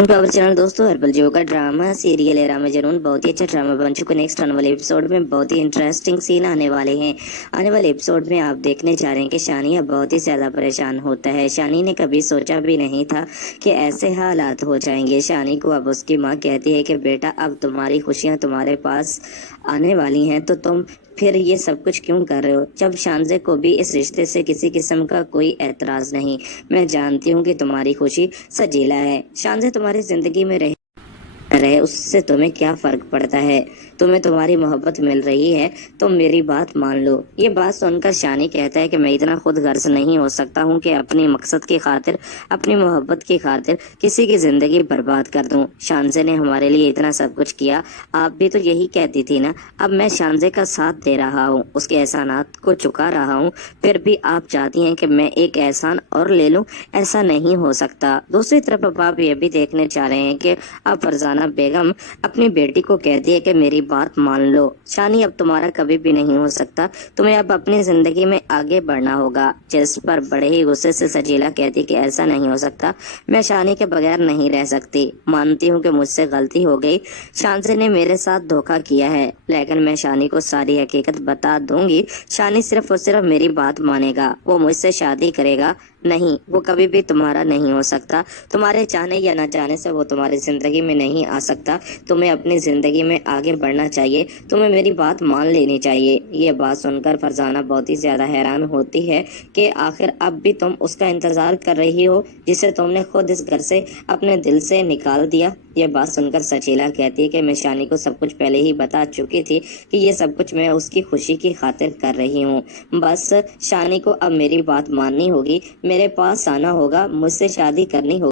Power channel दोस्तों, herbal जियो का drama serial है रामा जरूर बहुत ही अच्छा ड्रामा बन चुका है। नेक्स्ट आने वाले एपिसोड में बहुत ही इंटरेस्टिंग सीन आने वाले हैं। आने वाले एपिसोड में आप देखने जा रहे हैं कि शानी अब बहुत ही ज्यादा परेशान होता है। शानी ने कभी सोचा भी नहीं था कि ऐसे हालात हो जाएंगे। शानी को अब उसकी माँ कहती है कि बेटा, अब तुम्हारी खुशियाँ तुम्हारे पास आने वाली हैं, तो तुम फिर ये सब कुछ क्यों कर रहे हो? जब शानजे को भी इस रिश्ते से किसी किस्म का कोई एतराज नहीं। मैं जानती हूँ कि तुम्हारी खुशी सजीला है। शानजे तुम्हारी जिंदगी में रहे उससे तुम्हें क्या फर्क पड़ता है? तुम्हें तुम्हारी मोहब्बत मिल रही है तो मेरी बात मान लो। ये बात सुनकर शानी कहता है कि मैं इतना खुद गर्ज नहीं हो सकता हूँ कि अपनी मकसद की खातिर, अपनी मोहब्बत की खातिर किसी की जिंदगी बर्बाद कर दूं। शानजे ने हमारे लिए इतना सब कुछ किया, आप भी तो यही कहती थी ना। अब मैं शानजे का साथ दे रहा हूँ, उसके एहसानात को चुका रहा हूँ, फिर भी आप चाहती हैं कि मैं एक एहसान और ले लूं? ऐसा नहीं हो सकता। दूसरी तरफ अब आप ये भी देखने चाह रहे हैं कि अब फरजाना बेगम अपनी बेटी को कहती है कि मेरी बात मान लो। शानी, अब तुम्हारा कभी भी नहीं हो सकता। तुम्हें अब अपनी जिंदगी में आगे बढ़ना होगा। जिस पर बड़े ही गुस्से से सजीला कहती कि ऐसा नहीं हो सकता, मैं शानी के बगैर नहीं रह सकती। मानती हूँ कि मुझसे गलती हो गई, शानसे ने मेरे साथ धोखा किया है, लेकिन मैं शानी को सारी हकीकत बता दूंगी। शानी सिर्फ और सिर्फ मेरी बात मानेगा, वो मुझसे शादी करेगा। नहीं, वो कभी भी तुम्हारा नहीं हो सकता। तुम्हारे चाहने या न चाहने से वो तुम्हारी जिंदगी में नहीं आ सकता। तुम्हें अपनी जिंदगी में आगे बढ़ना चाहिए, तुम्हें मेरी बात मान लेनी चाहिए। ये बात सुनकर फरजाना बहुत ही ज्यादा हैरान होती है कि आखिर अब भी तुम उसका इंतजार कर रही हो जिसे तुमने खुद इस घर से, अपने दिल से निकाल दिया। ये बात सुनकर सचीला कहती है कि मैं शानी को सब कुछ पहले ही बता चुकी थी कि ये सब कुछ मैं उसकी खुशी की खातिर कर रही हूँ। बस शानी को अब मेरी बात माननी होगी, मेरे पास आना होगा, मुझसे शादी करनी होगी।